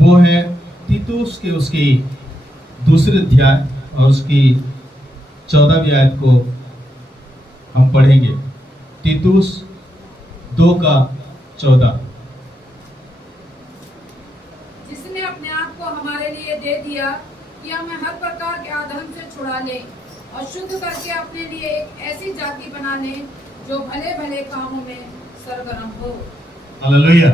वो है तीतुस के उसकी दूसरे अध्याय और उसकी 14वीं आयत को हम पढ़ेंगे। तीतुस 2:14। जिसने अपने आप को हमारे लिए दे दिया कि हमें हर प्रकार के अधर्म से छुड़ा ले और शुद्ध करके अपने लिए एक ऐसी जाति बना ले जो भले भले कामों में सरगर्म हो। हालेलुया।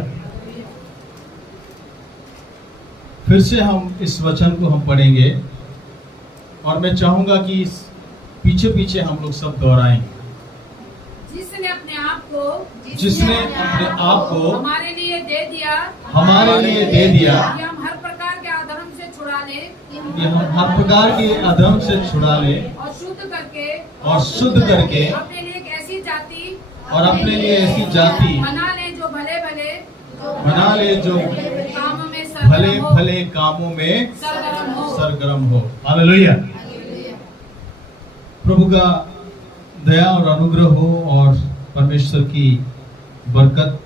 फिर से हम इस वचन को हम पढ़ेंगे और मैं चाहूंगा कि इस पीछे पीछे हम लोग सब दोहराएंगे। जिसने अपने आप को हमारे लिए दे दिया कि हम हर प्रकार के अधर्म से छुड़ा ले और शुद्ध करके अपने लिए एक ऐसी जाति बना ले जो भले भले कामों में सरगर्म हो। हालेलुया। प्रभु का दया और अनुग्रह हो और परमेश्वर की बरकत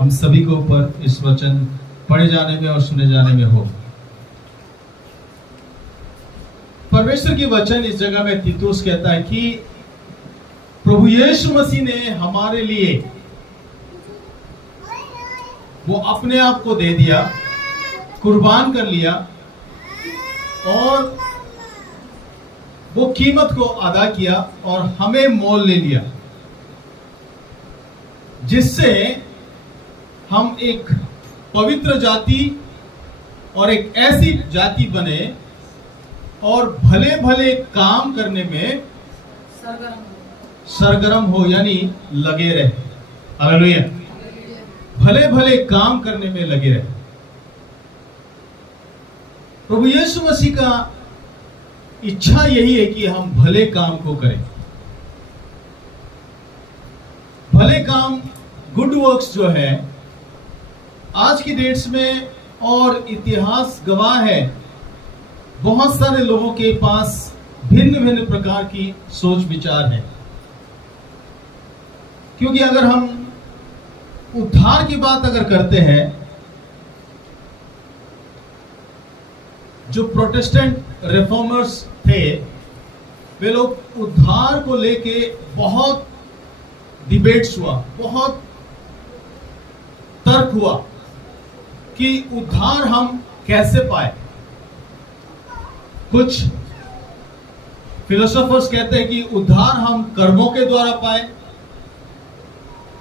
हम सभी को ऊपर इस वचन पढ़े जाने में और सुने जाने में हो। परमेश्वर की वचन इस जगह में तीतुस कहता है कि प्रभु यीशु मसीह ने हमारे लिए वो अपने आप को दे दिया, कुर्बान कर लिया और वो कीमत को अदा किया और हमें मोल ले लिया, जिससे हम एक पवित्र जाति और एक ऐसी जाति बने और भले भले काम करने में सरगर्म हो, यानी लगे रहे। हालेलुया। भले भले काम करने में लगे रहे। प्रभु यीशु मसीह का इच्छा यही है कि हम भले काम को करें। भले काम, गुड वर्क्स जो है आज की डेट्स में और इतिहास गवाह है, बहुत सारे लोगों के पास भिन्न भिन्न प्रकार की सोच विचार है। क्योंकि अगर हम उद्धार की बात अगर करते हैं, जो प्रोटेस्टेंट रिफॉर्मर्स थे वे लोग उद्धार को लेके बहुत डिबेट्स हुआ, बहुत तर्क हुआ कि उद्धार हम कैसे पाए। कुछ फिलोसोफर्स कहते हैं कि उद्धार हम कर्मों के द्वारा पाए,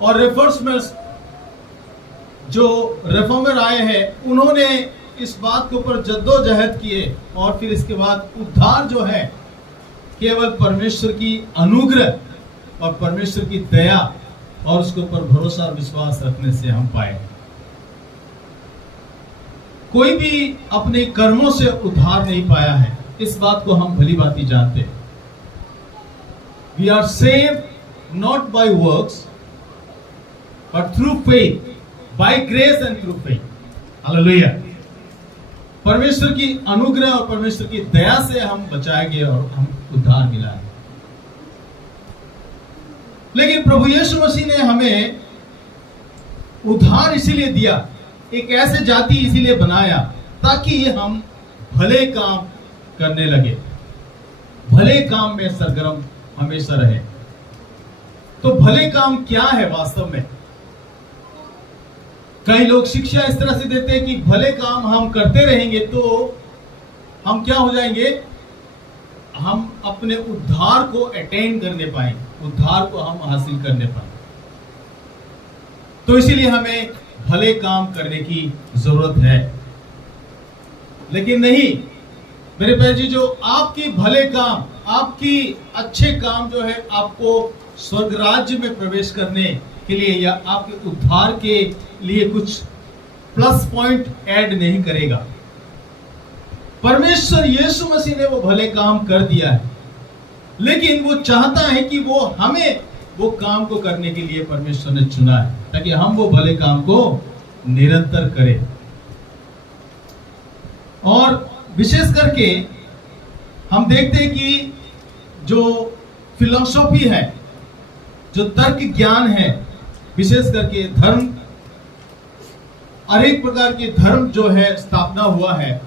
और रिफॉर्मर्स जो रिफॉर्मर आए हैं उन्होंने इस बात के ऊपर जद्दोजहद किए और फिर इसके बाद उद्धार जो है केवल परमेश्वर की अनुग्रह और परमेश्वर की दया और उसके ऊपर भरोसा और विश्वास रखने से हम पाए। कोई भी अपने कर्मों से उद्धार नहीं पाया है, इस बात को हम भली भांति जानते हैं। We are saved not by works but through faith, by grace and through faith. Hallelujah. परमेश्वर की अनुग्रह और परमेश्वर की दया से हम बचाए गए और हम उद्धार मिला है। लेकिन प्रभु यीशु मसीह ने हमें उद्धार इसीलिए दिया, एक ऐसे जाति इसीलिए बनाया ताकि हम भले काम करने लगे, भले काम में सरगर्म हमेशा रहे। तो भले काम क्या है वास्तव में? कई लोग शिक्षा इस तरह से देते हैं कि भले काम हम करते रहेंगे तो हम क्या हो जाएंगे, हम अपने उद्धार को अटेन करने पाएंगे, उद्धार को हम हासिल करने पाएंगे। तो इसीलिए हमें भले काम करने की जरूरत है। लेकिन नहीं मेरे भाई जी, जो आपकी भले काम, आपकी अच्छे काम जो है आपको स्वर्ग राज्य में प्रवेश करने के लिए या आपके उद्धार के लिए कुछ प्लस पॉइंट ऐड नहीं करेगा। परमेश्वर यीशु मसीह ने वो भले काम कर दिया है, लेकिन वो चाहता है कि वो हमें वो काम को करने के लिए परमेश्वर ने चुना है ताकि हम वो भले काम को निरंतर करें। और विशेष करके हम देखते हैं कि जो फिलॉसफी है, जो तर्क ज्ञान है, विशेष करके धर्म अनेक प्रकार के धर्म जो है स्थापना हुआ है,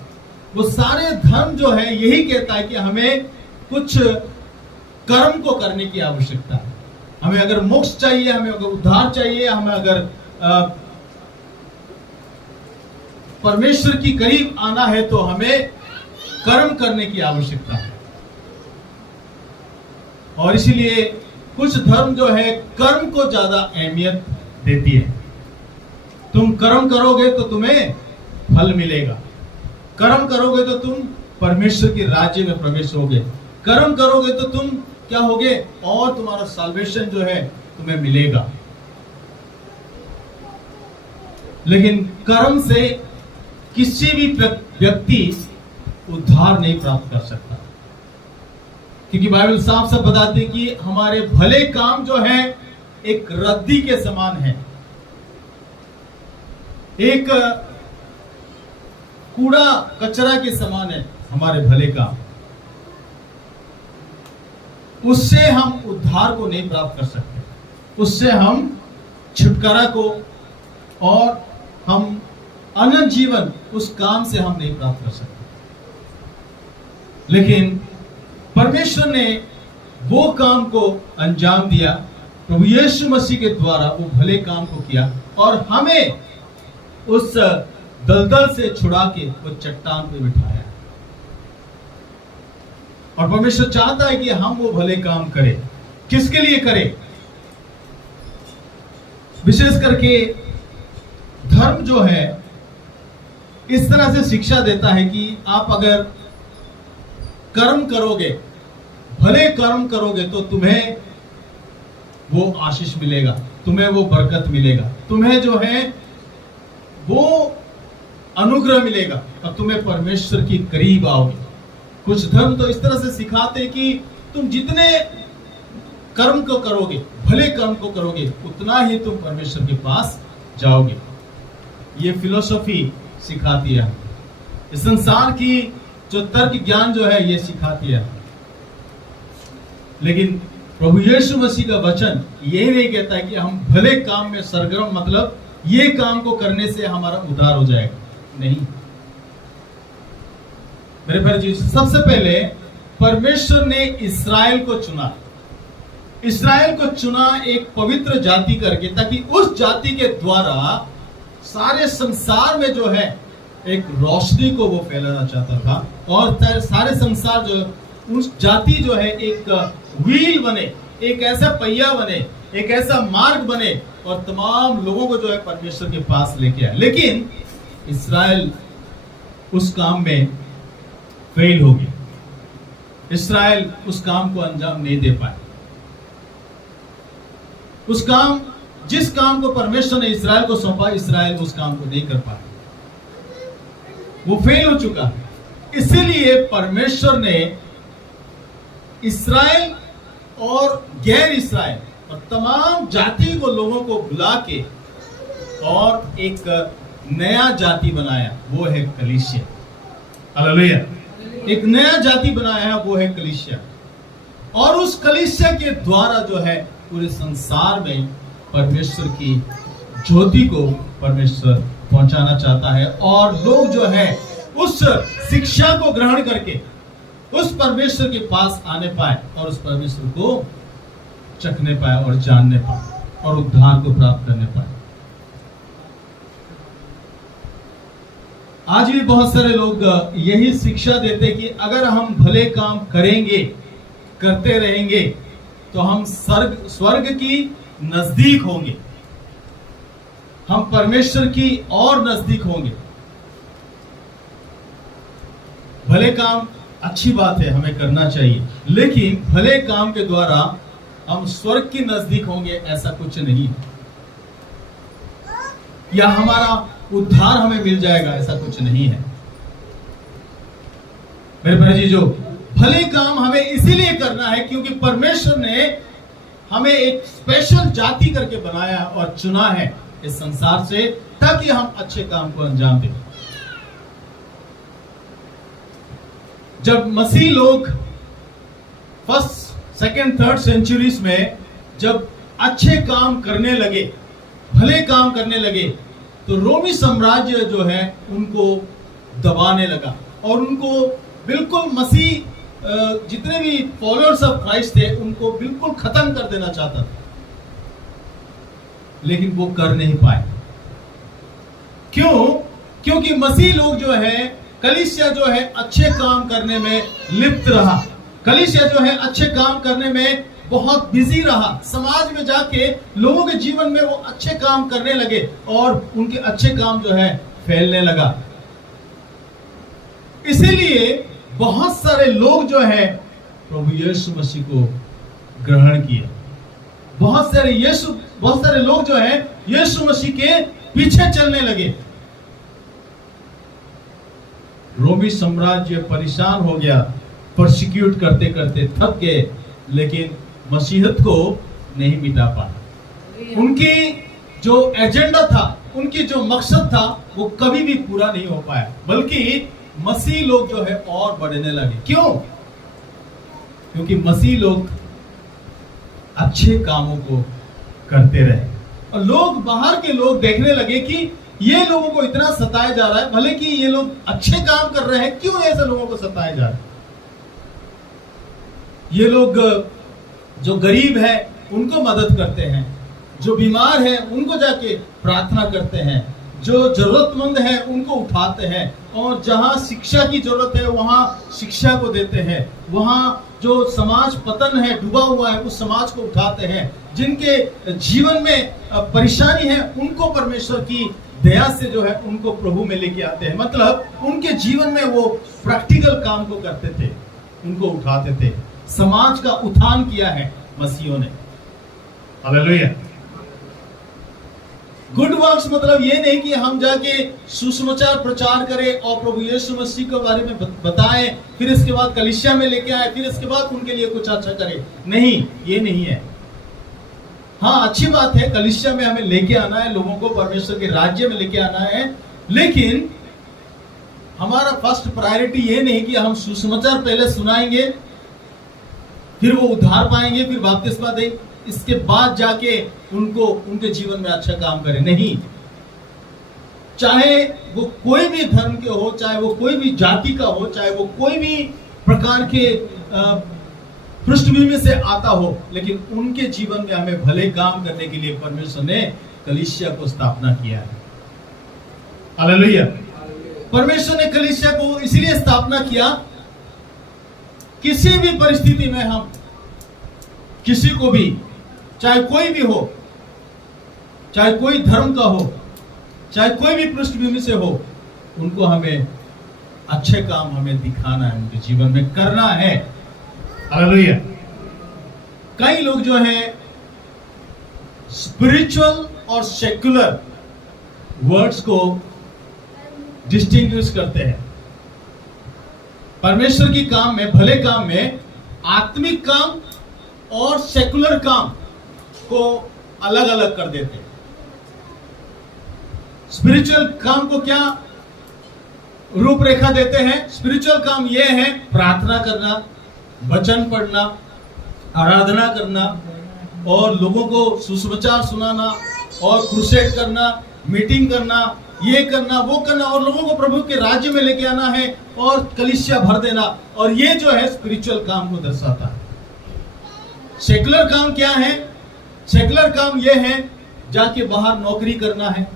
वो सारे धर्म जो है यही कहता है कि हमें कुछ कर्म को करने की आवश्यकता है। हमें अगर मोक्ष चाहिए, हमें अगर उद्धार चाहिए, हमें अगर परमेश्वर की करीब आना है तो हमें कर्म करने की आवश्यकता है। और इसलिए कुछ धर्म जो है कर्म को ज्यादा अहमियत देती है। तुम कर्म करोगे तो तुम्हें फल मिलेगा, कर्म करोगे तो तुम परमेश्वर के राज्य में प्रवेश होगे, कर्म करोगे तो तुम क्या होगे और तुम्हारा साल्वेशन जो है तुम्हें मिलेगा। लेकिन कर्म से किसी भी व्यक्ति उद्धार नहीं प्राप्त कर सकता, क्योंकि बाइबल साफ साफ बताती है कि हमारे भले काम जो है एक रद्दी के समान है, एक कूड़ा कचरा के समान है हमारे भले काम। उससे हम उद्धार को नहीं प्राप्त कर सकते, उससे हम छुटकारा को और हम अनंत जीवन उस काम से हम नहीं प्राप्त कर सकते। लेकिन परमेश्वर ने वो काम को अंजाम दिया, प्रभु यीशु मसीह के द्वारा वो भले काम को किया और हमें उस दलदल से छुड़ा के वो चट्टान पे बिठाया। और परमेश्वर चाहता है कि हम वो भले काम करें। किसके लिए करें? विशेष करके धर्म जो है इस तरह से शिक्षा देता है कि आप अगर कर्म करोगे, भले कर्म करोगे तो तुम्हें वो आशीष मिलेगा, तुम्हें वो बरकत मिलेगा, तुम्हें जो है वो अनुग्रह मिलेगा और तुम्हें परमेश्वर की करीब आओगे। कुछ धर्म तो इस तरह से सिखाते हैं कि तुम जितने कर्म को करोगे, भले कर्म को करोगे, उतना ही तुम परमेश्वर के पास जाओगे। ये फिलोसॉफी सिखाती है, इस संसार की जो तर्क ज्ञान जो है ये सिखाती है। लेकिन प्रभु यीशु मसीह का वचन ये नहीं कहता है कि हम भले काम में सरगर्म, मतलब ये काम को करने से हमारा उद्धार हो जाएगा, नहीं। मेरे प्यारे जी, सबसे पहले परमेश्वर ने इस्राएल को चुना। इस्राएल को चुना एक पवित्र जाति करके, ताकि उस जाति के द्वारा सारे संसार में जो है एक रोशनी को वो फैलाना चाहता था। और सारे संसार जो उस जाति जो है एक व्हील बने, एक ऐसा पहिया बने, एक ऐसा मार्ग बने और तमाम लोगों को जो है परमेश्वर के पास लेके आए। लेकिन इस्राएल उस काम में फेल हो गया, इस्राएल उस काम को अंजाम नहीं दे पाए। उस काम, जिस काम को परमेश्वर ने इस्राएल को सौंपा, इस्राएल उस काम को नहीं कर पाया, वो फेल हो चुका है। इसीलिए परमेश्वर ने इस्राएल और गैर इस्राएल और तमाम जाति को, लोगों को बुला के और एक नया जाति बनाया, वो है कलीसिया। हालेलुया। एक नया जाति बनाया है, वो है कलीसिया। और उस कलीसिया के द्वारा जो है पूरे संसार में परमेश्वर की ज्योति को परमेश्वर पहुंचाना चाहता है। और लोग जो है उस शिक्षा को ग्रहण करके उस परमेश्वर के पास आने पाए और उस परमेश्वर को चखने पाए और जानने पाए और उद्धार को प्राप्त करने पाए। आज भी बहुत सारे लोग यही शिक्षा देते कि अगर हम भले काम करेंगे, करते रहेंगे, तो हम स्वर्ग की नजदीक होंगे, हम परमेश्वर की और नजदीक होंगे। भले काम अच्छी बात है, हमें करना चाहिए, लेकिन भले काम के द्वारा हम स्वर्ग की नजदीक होंगे ऐसा कुछ नहीं, या हमारा उद्धार हमें मिल जाएगा ऐसा कुछ नहीं है। मेरे प्यारे जी, जो भले काम हमें इसीलिए करना है क्योंकि परमेश्वर ने हमें एक स्पेशल जाति करके बनाया और चुना है इस संसार से, ताकि हम अच्छे काम को अंजाम दें। जब मसीह लोग फर्स्ट, सेकंड, थर्ड सेंचुरीज में जब अच्छे काम करने लगे, भले काम करने लगे, तो रोमी साम्राज्य जो है उनको दबाने लगा और उनको बिल्कुल मसीह जितने भी फॉलोअर्स ऑफ क्राइस्ट थे उनको बिल्कुल खत्म कर देना चाहता था, लेकिन वो कर नहीं पाए। क्यों? क्योंकि मसीह लोग जो है, कलीसिया जो है अच्छे काम करने में लिप्त रहा, कलीसिया जो है अच्छे काम करने में बहुत बिजी रहा, समाज में जाके लोगों के जीवन में वो अच्छे काम करने लगे और उनके अच्छे काम जो है फैलने लगा। इसीलिए बहुत सारे लोग जो है प्रभु यीशु मसीह को ग्रहण किए। बहुत सारे लोग जो है यीशु मसीह के पीछे चलने लगे। रोमी साम्राज्य परेशान हो गया, परसिक्यूट करते करते थक गए, लेकिन मसीहत को नहीं मिटा पाया। उनकी जो एजेंडा था, उनकी जो मकसद था, वो कभी भी पूरा नहीं हो पाया, बल्कि मसीह लोग जो है और बढ़ने लगे। क्यों? क्योंकि मसीह लोग अच्छे कामों को करते रहे और लोग, बाहर के लोग देखने लगे कि ये लोगों को इतना सताया जा रहा है, भले कि ये लोग अच्छे काम कर रहे हैं, क्यों ऐसे लोगों को सताया जा रहा है? ये लोग जो गरीब है उनको मदद करते हैं, जो बीमार है उनको जाके प्रार्थना करते हैं, जो जरूरतमंद है उनको उठाते हैं, और जहां शिक्षा की जरूरत है वहां शिक्षा को देते हैं, वहां जो समाज पतन है, डूबा हुआ है, उस समाज को उठाते हैं, जिनके जीवन में परेशानी है उनको परमेश्वर की दया से जो है उनको प्रभु में लेके आते हैं। मतलब उनके जीवन में वो प्रैक्टिकल काम को करते थे, उनको उठाते थे। समाज का उत्थान किया है मसीहों ने। हालेलुया। गुड वर्क्स मतलब ये नहीं कि हम जाके सुसमाचार प्रचार करें और प्रभु यीशु मसीह के बारे में बताएं, फिर इसके बाद कलीसिया में लेके आए, फिर इसके बाद उनके लिए कुछ अच्छा करें। नहीं, ये नहीं है। हाँ, अच्छी बात है, कलीसिया में हमें लेके आना है, लोगों को परमेश्वर के राज्य में लेके आना है, लेकिन हमारा फर्स्ट प्रायोरिटी ये नहीं कि हम सुसमाचार पहले सुनाएंगे, फिर वो उद्धार पाएंगे, फिर बपतिस्मा दें, इसके बाद जाके उनको उनके जीवन में अच्छा काम करें। नहीं, चाहे वो कोई भी धर्म के हो, चाहे वो कोई भी जाति का हो, चाहे वो कोई भी प्रकार के पृष्ठभूमि से आता हो, लेकिन उनके जीवन में हमें भले काम करने के लिए परमेश्वर ने कलीसिया को स्थापना किया है। हालेलुया। परमेश्वर ने कलीसिया को इसलिए स्थापना किया, किसी भी परिस्थिति में हम किसी को भी, चाहे कोई भी हो, चाहे कोई धर्म का हो, चाहे कोई भी पृष्ठभूमि से हो, उनको हमें अच्छे काम हमें दिखाना है, उनके जीवन में करना है। हालेलुया। कई लोग जो हैं स्पिरिचुअल और सेक्युलर वर्ड्स को डिस्टिंग्विश करते हैं। परमेश्वर की काम में, भले काम में, आत्मिक काम और सेकुलर काम को अलग अलग कर देते हैं। स्पिरिचुअल काम को क्या रूपरेखा देते हैं? स्पिरिचुअल काम यह है प्रार्थना करना, वचन पढ़ना, आराधना करना, और लोगों को सुसमाचार सुनाना, और क्रूसेड करना, मीटिंग करना, ये करना, वो करना, और लोगों को प्रभु के राज्य में लेके आना है, और कलीसिया भर देना, और ये जो है स्पिरिचुअल काम को दर्शाता है। सेकुलर काम क्या है? सेकुलर काम ये है जाके बाहर नौकरी करना है,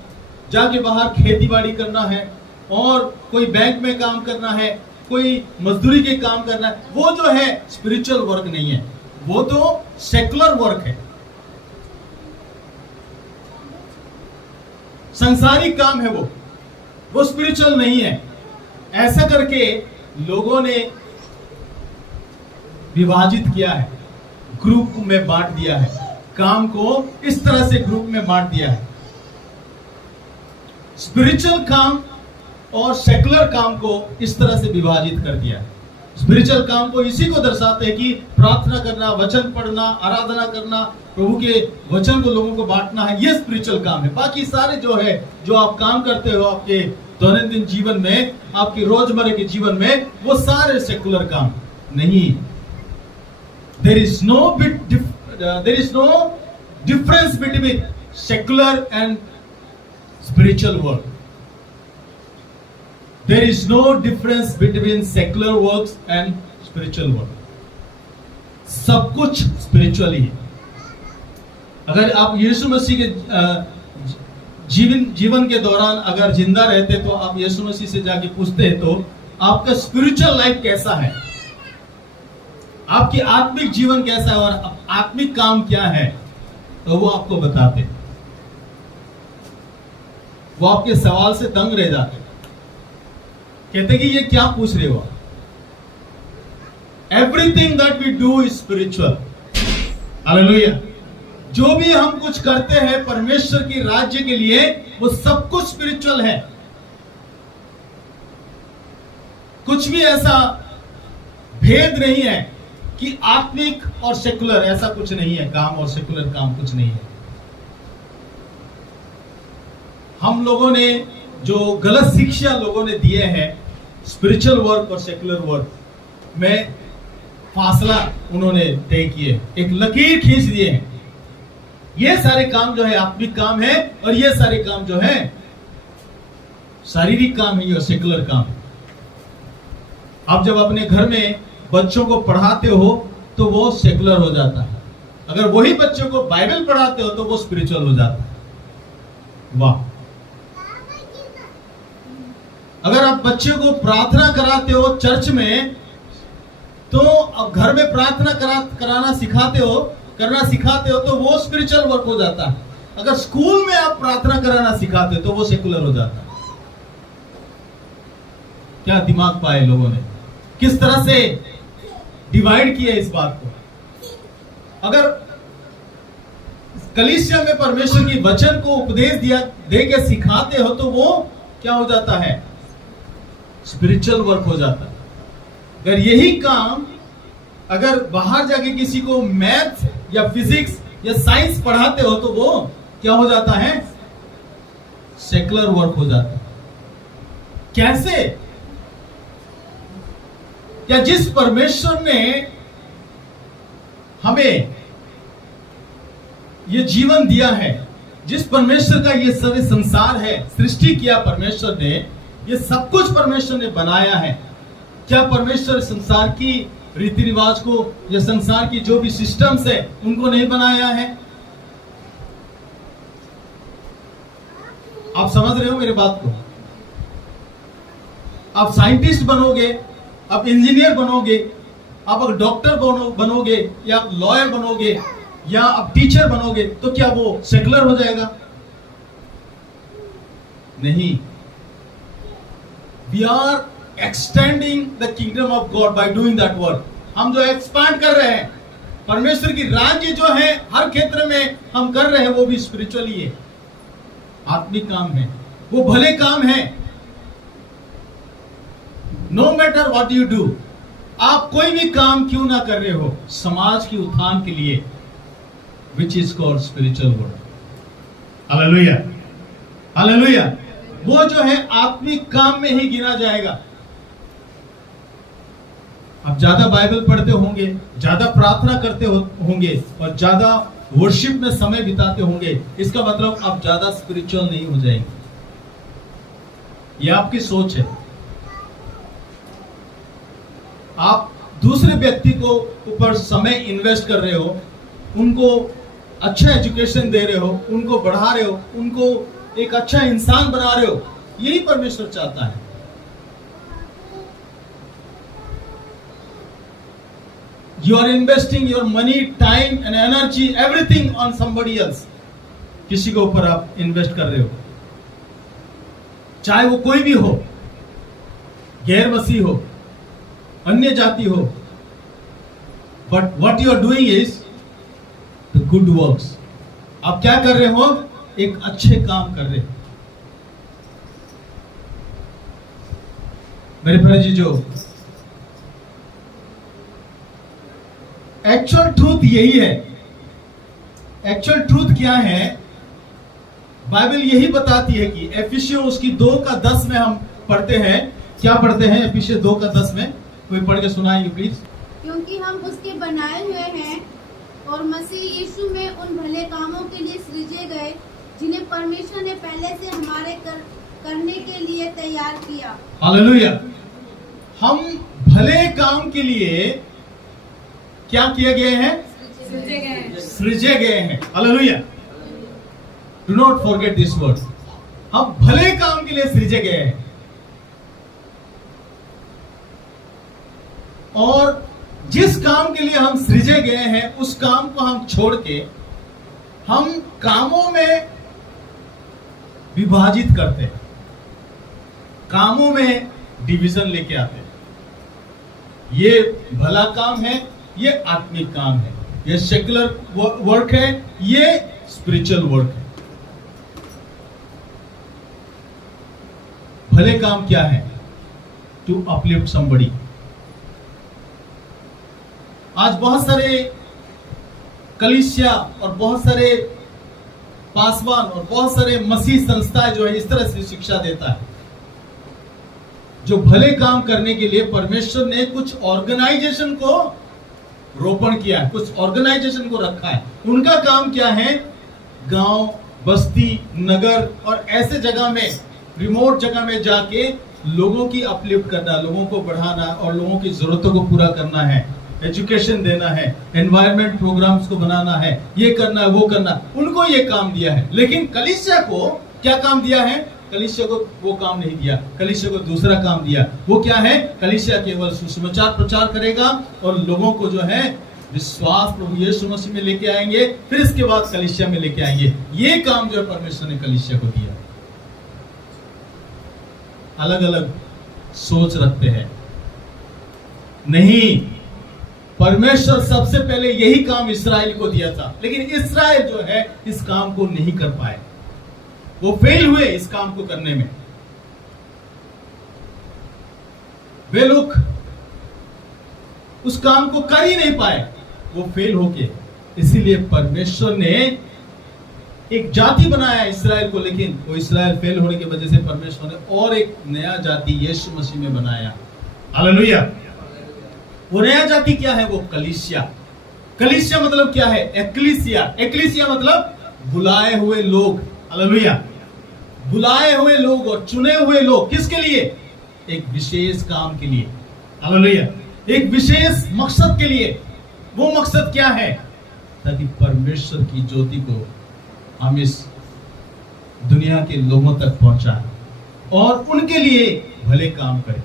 जाके बाहर खेती बाड़ी करना है, और कोई बैंक में काम करना है, कोई मजदूरी के काम करना है। वो जो है स्पिरिचुअल वर्क नहीं है, वो तो सेकुलर वर्क है, सांसारिक काम है, वो स्पिरिचुअल नहीं है। ऐसा करके लोगों ने विभाजित किया है, ग्रुप में बांट दिया है, काम को इस तरह से ग्रुप में बांट दिया है। स्पिरिचुअल काम और सेकुलर काम को इस तरह से विभाजित कर दिया है। स्पिरिचुअल काम को इसी को दर्शाते हैं कि प्रार्थना करना, वचन पढ़ना, आराधना करना, प्रभु के वचन को लोगों को बांटना है, ये स्पिरिचुअल काम है। बाकी सारे जो है, जो आप काम करते हो आपके दैनंदिन जीवन में, आपके रोजमर्रा के जीवन में, वो सारे सेकुलर काम नहीं। There is no difference between secular and spiritual work. There is no difference between secular works and spiritual work. सब कुछ स्पिरिचुअली है. अगर आप यीशु मसीह के जीवन के दौरान अगर जिंदा रहते तो आप यीशु मसीह से जाके पूछते तो आपका स्पिरिचुअल लाइफ कैसा है, आपकी आत्मिक जीवन कैसा है और आत्मिक काम क्या है, तो वो आपको बताते. वो आपके सवाल से दंग रह जाते, कहते कि ये क्या पूछ रहे हो. Everything that we do is spiritual. Hallelujah. जो भी हम कुछ करते हैं परमेश्वर की राज्य के लिए वो सब कुछ स्पिरिचुअल है. कुछ भी ऐसा भेद नहीं है कि आत्मिक और सेकुलर, ऐसा कुछ नहीं है. काम और सेकुलर काम कुछ नहीं है. हम लोगों ने जो गलत शिक्षा लोगों ने दिए हैं स्पिरिचुअल वर्क और सेकुलर वर्क में फासला उन्होंने तय किए, एक लकीर खींच दिए हैं. ये सारे काम जो है आत्मिक काम है और ये सारे काम जो है शारीरिक काम है, ये सेकुलर काम है. आप जब अपने घर में बच्चों को पढ़ाते हो तो वो सेकुलर हो जाता है. अगर वही बच्चों को बाइबल पढ़ाते हो तो वो स्पिरिचुअल हो जाता है. वाह. अगर आप बच्चे को प्रार्थना कराते हो चर्च में तो अब घर में प्रार्थना करना सिखाते हो तो वो स्पिरिचुअल वर्क हो जाता है. अगर स्कूल में आप प्रार्थना कराना सिखाते हो तो वो सेकुलर हो जाता है. क्या दिमाग पाए लोगों ने, किस तरह से डिवाइड किया इस बात को. अगर कलीसिया में परमेश्वर की वचन को उपदेश दे के सिखाते हो तो वो क्या हो जाता है, स्पिरिचुअल वर्क हो जाता है. अगर यही काम अगर बाहर जाके किसी को मैथ या फिजिक्स या साइंस पढ़ाते हो तो वो क्या हो जाता है, सेकुलर वर्क हो जाता है. कैसे? या जिस परमेश्वर ने हमें ये जीवन दिया है, जिस परमेश्वर का ये सारे संसार है, सृष्टि किया परमेश्वर ने, ये सब कुछ परमेश्वर ने बनाया है. क्या परमेश्वर संसार की रीति रिवाज को या संसार की जो भी सिस्टम्स है उनको नहीं बनाया है? आप समझ रहे हो मेरे बात को? आप साइंटिस्ट बनोगे, आप इंजीनियर बनोगे, आप अगर डॉक्टर बनोगे या लॉयर बनोगे या आप टीचर बनोगे तो क्या वो सेकुलर हो जाएगा? नहीं. We are extending the kingdom of God by doing that work. हम जो एक्सपांड कर रहे हैं परमेश्वर की राज्य जो है हर क्षेत्र में हम कर रहे हैं वो भी स्पिरिचुअली है, आत्मिक काम है, वो भले काम है. No matter what you do, आप कोई भी काम क्यों ना कर रहे हो समाज की उत्थान के लिए, which is called spiritual work. Hallelujah. Hallelujah. वो जो है आत्मिक काम में ही गिना जाएगा. आप ज्यादा बाइबल पढ़ते होंगे, ज्यादा प्रार्थना करते होंगे और ज्यादा वर्शिप में समय बिताते होंगे, इसका मतलब आप ज्यादा स्पिरिचुअल नहीं हो जाएंगे. ये आपकी सोच है. आप दूसरे व्यक्ति को ऊपर समय इन्वेस्ट कर रहे हो, उनको अच्छा एजुकेशन दे रहे हो, उनको बढ़ा रहे हो, उनको एक अच्छा इंसान बना रहे हो. यही परमेश्वर चाहता है. You are investing your money, time and energy, everything on somebody else. किसी के ऊपर आप इन्वेस्ट कर रहे हो, चाहे वो कोई भी हो, गैर मसीह हो, अन्य जाति हो. But what you are doing is the good works. आप क्या कर रहे हो? एक अच्छे काम कर रहे हो. मेरे प्यारे जी, जो एक्चुअल ट्रूथ यही है. एक्चुअल ट्रूथ क्या है? बाइबल यही बताती है कि एफिसियों उसकी 2:10 में हम पढ़ते हैं. क्या पढ़ते हैं एफिसियों 2:10 में? कोई पढ़ के सुनाइए प्लीज. क्योंकि हम उसके बनाए हुए हैं और मसीह यीशु में उन भले कामों के लिए सृजे गए जिन्हें परमेश्वर ने पहले से हमारे करने के लिए तैयार किया। हालेलुया। हम भले काम के लिए क्या किए गए हैं? सृजे गए हैं। सृजे गए हैं। Hallelujah. Do not forget this word. हम भले काम के लिए सृजे गए हैं। और जिस काम के लिए हम सृजे गए हैं उस काम को हम छोड़ के हम कामों में विभाजित करते हैं, कामों में डिवीजन लेके आते हैं। ये भला काम है, ये आत्मिक काम है, ये सेकुलर वर्क है, ये स्पिरिचुअल वर्क है। भले काम क्या है? To uplift somebody. आज बहुत सारे कलीसिया और बहुत सारे पासवान और बहुत सारे मसीह संस्थाएं जो है इस तरह से शिक्षा देता है, जो भले काम करने के लिए परमेश्वर ने कुछ ऑर्गेनाइजेशन को रोपण किया है, कुछ ऑर्गेनाइजेशन को रखा है। उनका काम क्या है? गांव, बस्ती, नगर और ऐसे जगह में, रिमोट जगह में जाके लोगों की अपलिफ्ट करना, लोगों को बढ़ाना और लोगों की जरूरतों को पूरा करना है, एजुकेशन देना है, एनवायरमेंट प्रोग्राम्स को बनाना है, ये करना है, वो करना। उनको ये काम दिया है। लेकिन कलीसिया को क्या काम दिया है? कलीसिया को वो काम नहीं दिया, कलीसिया को दूसरा काम दिया। वो क्या है? कलीसिया केवल सुसमाचार प्रचार करेगा और लोगों को जो है विश्वास प्रभु यीशु मसीह में लेके आएंगे, फिर इसके बाद कलीसिया में लेके आएंगे। ये काम जो है परमेश्वर ने कलीसिया को दिया। अलग अलग सोच रखते हैं। नहीं, परमेश्वर सबसे पहले यही काम इस्राएल को दिया था, लेकिन इस्राएल जो है इस काम को नहीं कर पाए। वो फेल हुए इस काम को करने में। वे लोग उस काम को कर ही नहीं पाए, वो फेल होके। इसीलिए परमेश्वर ने एक जाति बनाया इस्राएल को, लेकिन वो इस्राएल फेल होने की वजह से परमेश्वर ने और एक नया जाति यीशु मसीह में बनाया। हालेलुया। वो नया जाति क्या है? वो कलीसिया। कलीसिया मतलब क्या है? एक्लीसिया। एक्लीसिया मतलब बुलाए हुए लोग। हालेलुया। बुलाए हुए लोग और चुने हुए लोग। किसके लिए? एक विशेष काम के लिए। हालेलुया। एक विशेष मकसद के लिए। वो मकसद क्या है? ताकि परमेश्वर की ज्योति को हम इस दुनिया के लोगों तक पहुंचाएं और उनके लिए भले काम करें,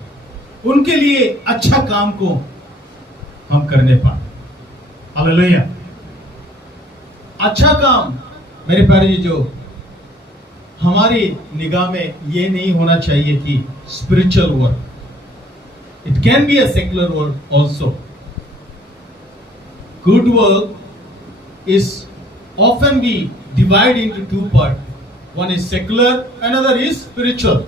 उनके लिए अच्छा काम को हम करने पाए। हालेलुया। अच्छा काम मेरे प्यारे, जो हमारी निगाह में ये नहीं होना चाहिए कि spiritual work, it can be a secular work also. Good work is often be divided into two parts. One is secular, another is spiritual.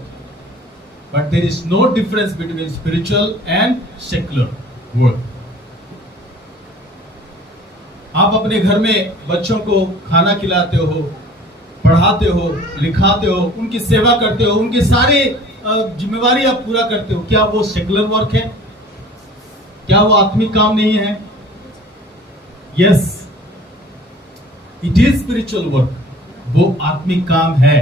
But there is no difference between spiritual and secular work. आप अपने घर में बच्चों को खाना खिलाते हो, पढ़ाते हो, लिखाते हो, उनकी सेवा करते हो, उनकी सारी जिम्मेवारी आप पूरा करते हो। क्या वो सेकुलर वर्क है? क्या वो आत्मिक काम नहीं है? Yes, it is spiritual work. वो आत्मिक काम है।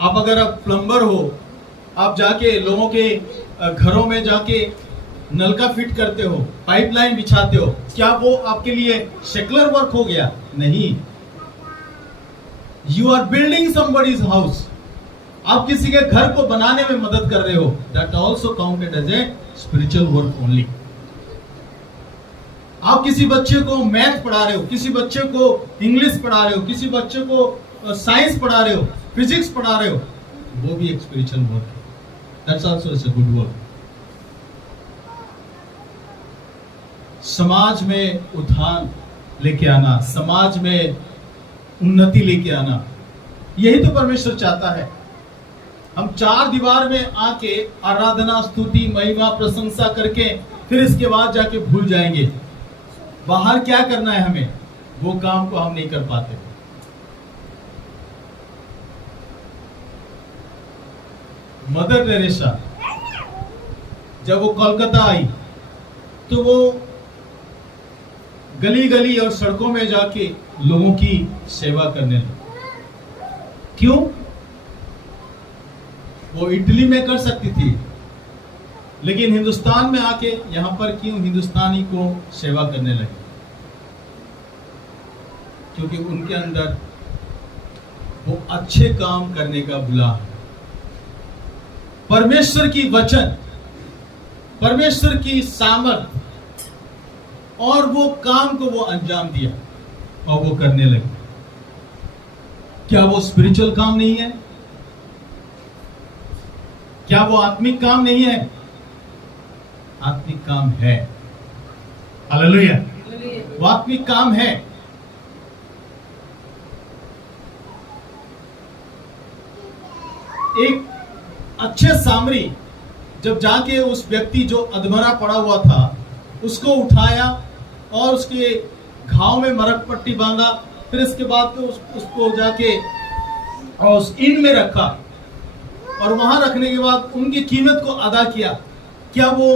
आप अगर आप प्लम्बर हो, आप जाके लोगों के घरों में जाके नलका फिट करते हो, पाइपलाइन बिछाते हो, क्या वो आपके लिए सेकुलर वर्क हो गया? नहीं। You are building somebody's house. आप किसी के घर को बनाने में मदद कर रहे हो। That also counted as a spiritual work only. आप किसी बच्चे को मैथ पढ़ा रहे हो, किसी बच्चे को इंग्लिश पढ़ा रहे हो, किसी बच्चे को साइंस पढ़ा रहे हो, फिजिक्स पढ़ा रहे हो, वो भी एक स्पिरिचुअल वर्क है। That's also is a good work. समाज में उत्थान लेके आना, समाज में उन्नति लेके आना, यही तो परमेश्वर चाहता है। हम चार दीवार में आके आराधना, स्तुति, महिमा, प्रशंसा करके फिर इसके बाद जाके भूल जाएंगे। बाहर क्या करना है हमें, वो काम को हम नहीं कर पाते। मदर टेरेसा जब वो कोलकाता आई तो वो गली गली और सड़कों में जाके लोगों की सेवा करने लगी। क्यों? वो इटली में कर सकती थी, लेकिन हिंदुस्तान में आके यहां पर क्यों हिंदुस्तानी को सेवा करने लगी? क्योंकि उनके अंदर वो अच्छे काम करने का बुला है। परमेश्वर की वचन, परमेश्वर की सामर्थ और वो काम को वो अंजाम दिया और वो करने लगे। क्या वो स्पिरिचुअल काम नहीं है? क्या वो आत्मिक काम नहीं है? आत्मिक काम है। हालेलुया। वो आत्मिक काम है। एक अच्छे सामरी जब जाके उस व्यक्ति जो अधमरा पड़ा हुआ था उसको उठाया और उसके घाव में मरक पट्टी बांधा, फिर इसके बाद तो उसको जाके और उस इन में रखा और वहां रखने के बाद उनकी कीमत को अदा किया। क्या वो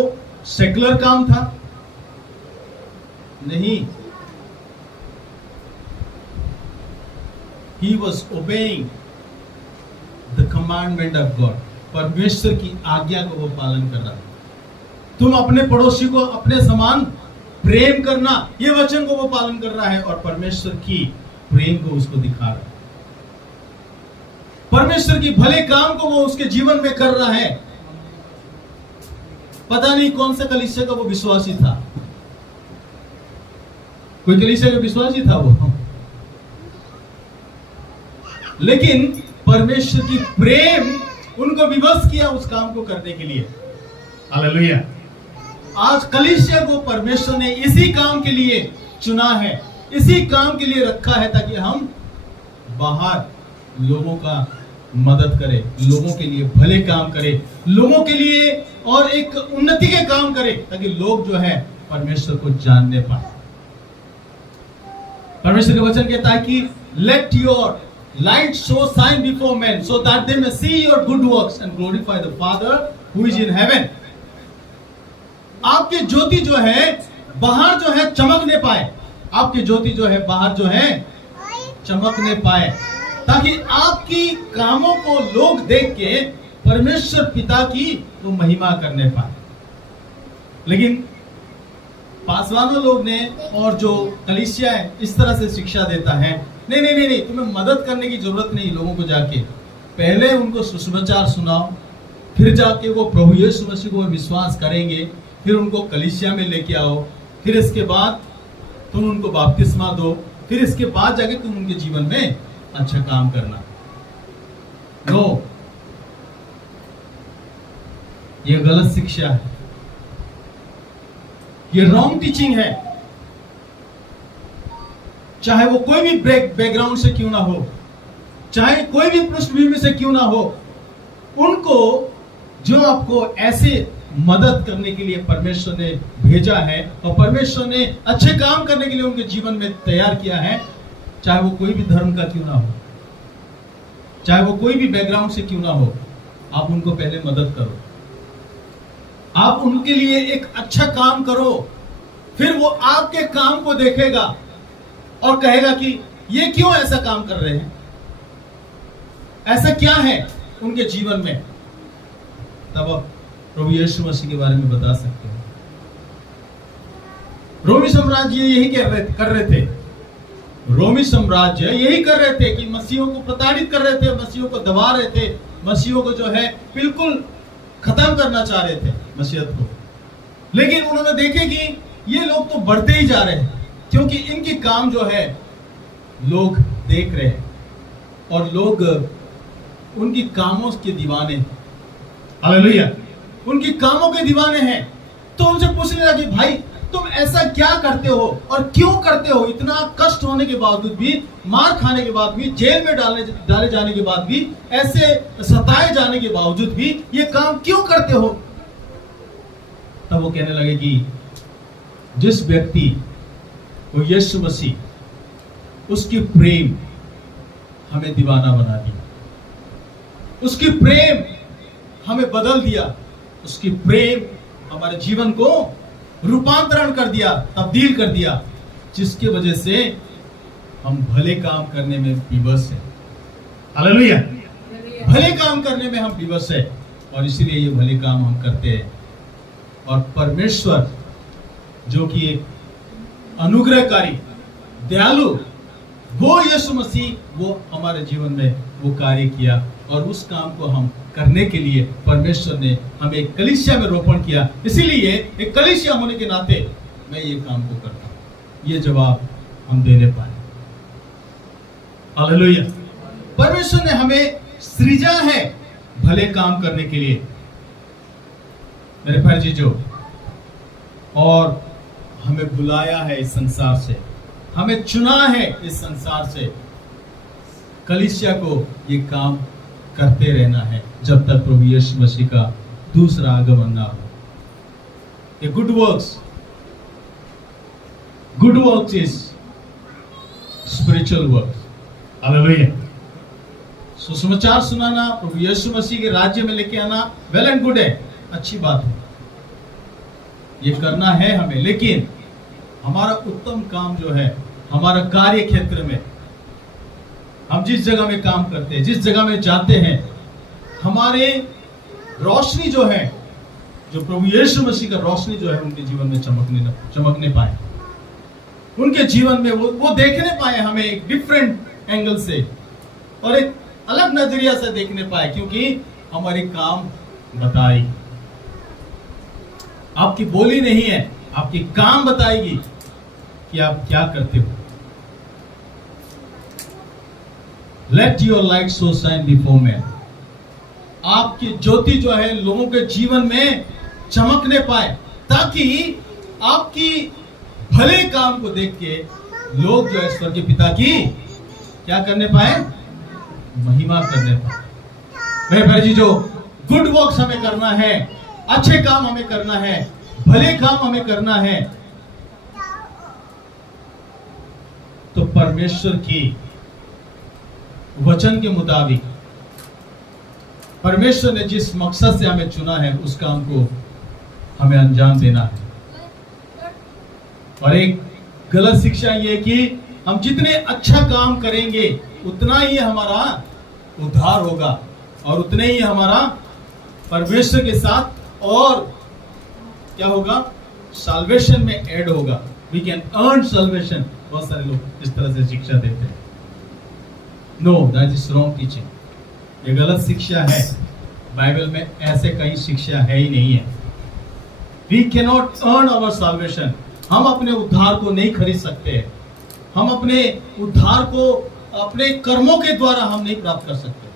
सेकुलर काम था? नहीं। He was obeying the commandment of God. परमेश्वर की आज्ञा को वो पालन कर रहा है। तुम अपने पड़ोसी को अपने समान प्रेम करना, ये वचन को वो पालन कर रहा है और परमेश्वर की प्रेम को उसको दिखा रहा है। परमेश्वर की भले काम को वो उसके जीवन में कर रहा है। पता नहीं कौन सा कलीसिया का वो विश्वासी था, कोई कलीसिया का विश्वासी था वो, लेकिन परमेश्वर की प्रेम उनको विवश किया उस काम को करने के लिए। हालेलुया। आज कलीसिया को परमेश्वर ने इसी काम के लिए चुना है, इसी काम के लिए रखा है, ताकि हम बाहर लोगों का मदद करें, लोगों के लिए भले काम करें, लोगों के लिए और एक उन्नति के काम करें, ताकि लोग जो है परमेश्वर को जानने पाए। परमेश्वर का वचन कहता है कि let your light so shine before men so that they may see your good works and glorify the Father who is in heaven. आपकी ज्योति जो है बाहर जो है चमकने पाए, आपकी ज्योति जो है बाहर जो है चमकने पाए, ताकि आपकी कामों को लोग देख के परमेश्वर पिता की वो महिमा करने पाए। लेकिन पासवानों लोग ने और जो कलीसिया है इस तरह से शिक्षा देता है, नहीं नहीं नहीं नहीं, तुम्हें मदद करने की जरूरत नहीं। लोगों को जाके पहले उनको सुसमाचार सुनाओ, फिर जाके वो प्रभु यीशु मसीह को विश्वास करेंगे, फिर उनको कलीसिया में लेके आओ, फिर इसके बाद तुम उनको बपतिस्मा दो, फिर इसके बाद जाके तुम उनके जीवन में अच्छा काम करना। नो, ये गलत शिक्षा है, ये रॉन्ग टीचिंग है। चाहे वो कोई भी बैकग्राउंड से क्यों ना हो, चाहे कोई भी पृष्ठभूमि से क्यों ना हो, उनको जो आपको ऐसे मदद करने के लिए परमेश्वर ने भेजा है और परमेश्वर ने अच्छे काम करने के लिए उनके जीवन में तैयार किया है, चाहे वो कोई भी धर्म का क्यों ना हो, चाहे वो कोई भी बैकग्राउंड से क्यों ना हो, आप उनको पहले मदद करो, आप उनके लिए एक अच्छा काम करो, फिर वो आपके काम को देखेगा और कहेगा कि ये क्यों ऐसा काम कर रहे हैं, ऐसा क्या है उनके जीवन में, तब आप प्रभु यीशु मसीह के बारे में बता सकते हैं। रोमी साम्राज्य यही कर रहे थे, रोमी साम्राज्य यही कर रहे थे कि मसीहों को प्रताड़ित कर रहे थे, मसीहों को दबा रहे थे, मसीहों को जो है बिल्कुल खत्म करना चाह रहे थे मसीहत को। लेकिन उन्होंने देखे कि ये लोग तो बढ़ते ही जा रहे हैं, क्योंकि इनकी काम जो है लोग देख रहे हैं और लोग उनकी कामों के दीवाने हैं। हालेलुया। उनकी कामों के दीवाने हैं। तो उनसे पूछने लगे, भाई तुम ऐसा क्या करते हो और क्यों करते हो? इतना कष्ट होने के बावजूद भी, मार खाने के बाद भी, जेल में डाले जाने के बाद भी, ऐसे सताए जाने के बावजूद भी ये काम क्यों करते हो? तब वो कहने लगे कि जिस व्यक्ति को यीशु मसीह, उसकी प्रेम हमें दीवाना बना दिया, उसकी प्रेम हमें बदल दिया, उसकी प्रेम हमारे जीवन को रूपांतरण कर दिया, तब्दील कर दिया, जिसकी वजह से हम भले काम करने में विवश है। हालेलुया। भले काम करने में हम विवश है और इसीलिए ये भले काम हम करते हैं। और परमेश्वर जो कि एक अनुग्रहकारी, दयालु, वो यीशु मसीह वो हमारे जीवन में वो कार्य किया और उस काम को हम करने के लिए परमेश्वर ने हमें एक कलीसिया में रोपण किया। इसीलिए एक कलीसिया होने के नाते मैं ये काम को करता हूं। ये जवाब हम देने पाए। हालेलुया। परमेश्वर ने हमें सृजा है भले काम करने के लिए मेरे भाई जी जो, और हमें बुलाया है इस संसार से, हमें चुना है इस संसार से। कलीसिया को ये काम करते रहना है जब तक प्रभु यीशु मसीह का दूसरा आगमन ना हो। ये good works is spiritual works. Hallelujah. सुसमाचार सुनाना, प्रभु यीशु मसीह के राज्य में लेके आना वेल एंड गुड है, अच्छी बात है, ये करना है हमें। लेकिन हमारा उत्तम काम जो है हमारा कार्य क्षेत्र में, हम जिस जगह में काम करते हैं, जिस जगह में जाते हैं, हमारे रोशनी जो है, जो प्रभु यीशु मसीह का रोशनी जो है उनके जीवन में चमकने पाए, उनके जीवन में वो देखने पाए हमें एक डिफरेंट एंगल से और एक अलग नजरिया से देखने पाए, क्योंकि हमारी काम बताई। आपकी बोली नहीं है, आपकी काम बताएगी कि आप क्या करते हो। Let your light so shine before man. आपकी ज्योति जो है लोगों के जीवन में चमकने पाए, ताकि आपकी भले काम को देख के लोग जो है स्वर्गीय पिता की क्या करने पाए, महिमा करने पाए। मेरे भाई जी जो, गुड वर्क्स हमें करना है, अच्छे काम हमें करना है, भले काम हमें करना है, तो परमेश्वर की वचन के मुताबिक परमेश्वर ने जिस मकसद से हमें चुना है उस काम को हमें अंजाम देना है। और एक गलत शिक्षा ये कि हम जितने अच्छा काम करेंगे उतना ही हमारा उद्धार होगा और उतने ही हमारा परमेश्वर के साथ और क्या होगा, साल्वेशन में ऐड होगा। We can earn salvation. बहुत सारे लोग इस तरह से शिक्षा देते हैं। No, that is wrong teaching. ये गलत शिक्षा है। बाइबल में ऐसे कई शिक्षा है ही नहीं है। We can not earn our salvation. हम अपने उद्धार को नहीं खरीद सकते। हम अपने उद्धार को अपने कर्मों के द्वारा हम नहीं प्राप्त कर सकते।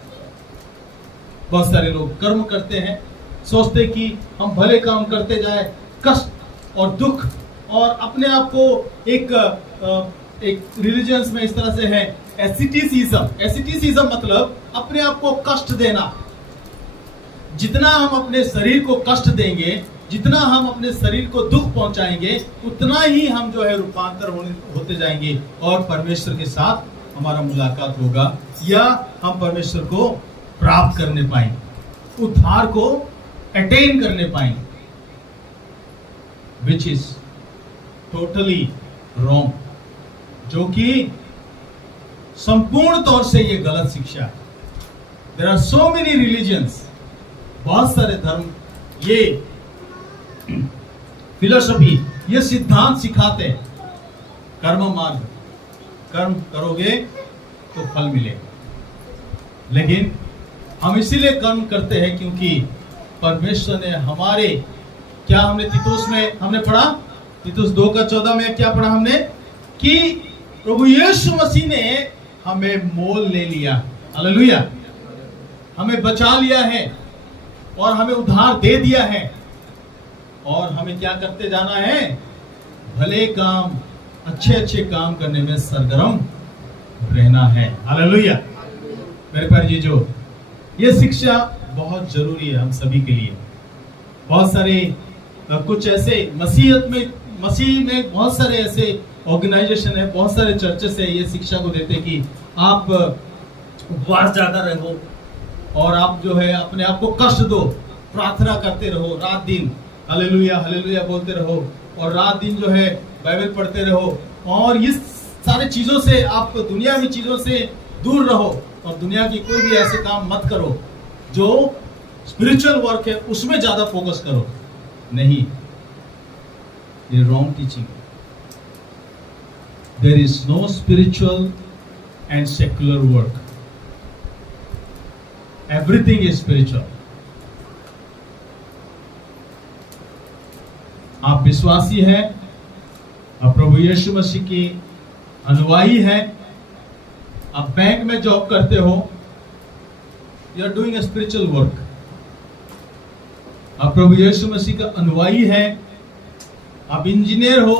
बहुत सारे लोग कर्म करते हैं, सोचते कि हम भले काम करते जाए, कष्ट और दुख और अपने आप को एक रिलीजियंस में इस तरह से है एसिटिसिज्म मतलब अपने आप को कष्ट देना। जितना हम अपने शरीर को कष्ट देंगे, जितना हम अपने शरीर को दुख पहुंचाएंगे, उतना ही हम जो है रूपांतर होते जाएंगे और परमेश्वर के साथ हमारा मुलाकात होगा या हम परमेश्वर को प्राप्त करने पाएंगे, उद्धार को अटेन करने पाएंगे, विच इज टोटली रॉन्ग, जो कि संपूर्ण तौर से ये गलत शिक्षा है। There are so many religions, बहुत सारे धर्म ये फिलोसफी, ये सिद्धांत सिखाते हैं कर्म मार्ग, कर्म करोगे तो फल मिलेगा। लेकिन हम इसीलिए कर्म करते हैं क्योंकि परमेश्वर ने हमारे, क्या हमने तीतुस में हमने पढ़ा, तीतुस 2:14 में क्या पढ़ा हमने, कि प्रभु यीशु मसीह ने हमें मोल ले लिया। हालेलुया। हमें बचा लिया है और हमें उद्धार दे दिया है और हमें क्या करते जाना है, भले काम, अच्छे काम करने में सरगर्म रहना है। हालेलुया। मेरे प्यारे जी जो, ये शिक्षा बहुत जरूरी है हम सभी के लिए। बहुत सारे कुछ ऐसे मसीह में बहुत सारे ऐसे ऑर्गेनाइजेशन है, बहुत सारे चर्चेस है, ये शिक्षा को देते कि आप उपवास ज्यादा रहो और आप जो है अपने आप को कष्ट दो, प्रार्थना करते रहो रात दिन, हालेलुया हालेलुया बोलते रहो और रात दिन जो है बाइबल पढ़ते रहो और इस सारे चीजों से, आप दुनियावी चीजों से दूर रहो और दुनिया की कोई भी ऐसे काम मत करो जो स्पिरिचुअल वर्क है उसमें ज्यादा फोकस करो। नहीं, ये wrong teaching. There is no spiritual and secular work, everything is spiritual. आप विश्वासी हैं, आप प्रभु यीशु मसीह की अनुयायी हैं, आप बैंक में जॉब करते हो, you are doing a spiritual work. आप प्रभु यीशु मसीह का अनुयायी हैं, आप इंजीनियर हो,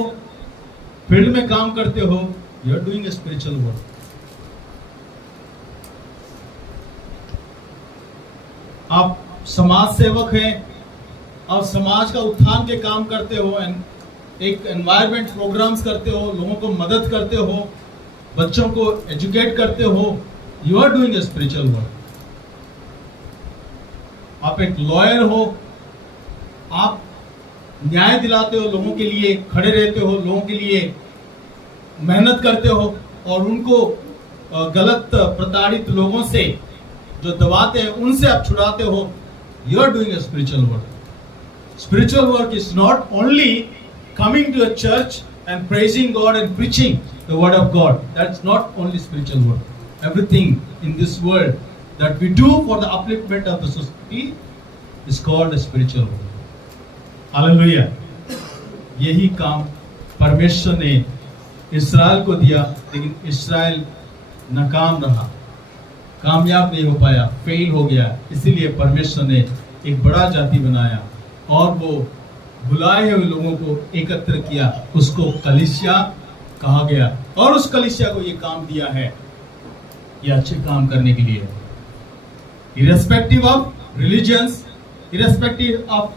फील्ड में काम करते हो, you are doing a spiritual work. आप समाज सेवक हैं और समाज का उत्थान के काम करते हो, एक एनवायरमेंट प्रोग्राम्स करते हो, लोगों को मदद करते हो, बच्चों को एजुकेट करते हो, you are doing a spiritual work. आप एक लॉयर हो, आप न्याय दिलाते हो, लोगों के लिए खड़े रहते हो, लोगों के लिए मेहनत करते हो और उनको गलत प्रताड़ित लोगों से जो दबाते हैं उनसे आप छुड़ाते हो, you are doing a spiritual work. Spiritual work is not only coming to a church and praising God and preaching the word of God. That's not only spiritual work. Everything in this world that we do for the upliftment of the society is called a spiritual work. Hallelujah. यही काम परमेश्वर ने इस्राएल को दिया, लेकिन इस्राएल नाकाम रहा, कामयाब नहीं हो पाया, फेल हो गया। इसीलिए परमेश्वर ने एक बड़ा जाति बनाया और वो बुलाए हुए लोगों को एकत्र किया, उसको कलीसिया कहा गया और उस कलीसिया को ये काम दिया है, ये अच्छे काम करने के लिए। Irrespective of religions, irrespective of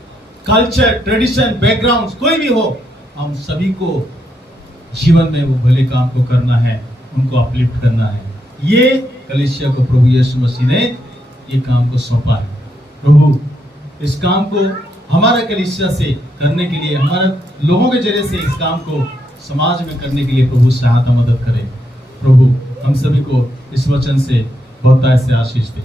culture, tradition, background, कोई भी हो, हम सभी को जीवन में वो भले काम को करना है, उनको अपलिफ्ट करना है। ये कलीसिया को प्रभु यीशु मसीह ने ये काम को सौंपा है। प्रभु इस काम को हमारे कलीसिया से करने के लिए, हमारे लोगों के जरिए से इस काम को समाज में करने के लिए प्रभु सहायता मदद करे। प्रभु हम सभी को इस वचन से बहुत से आशीष दे।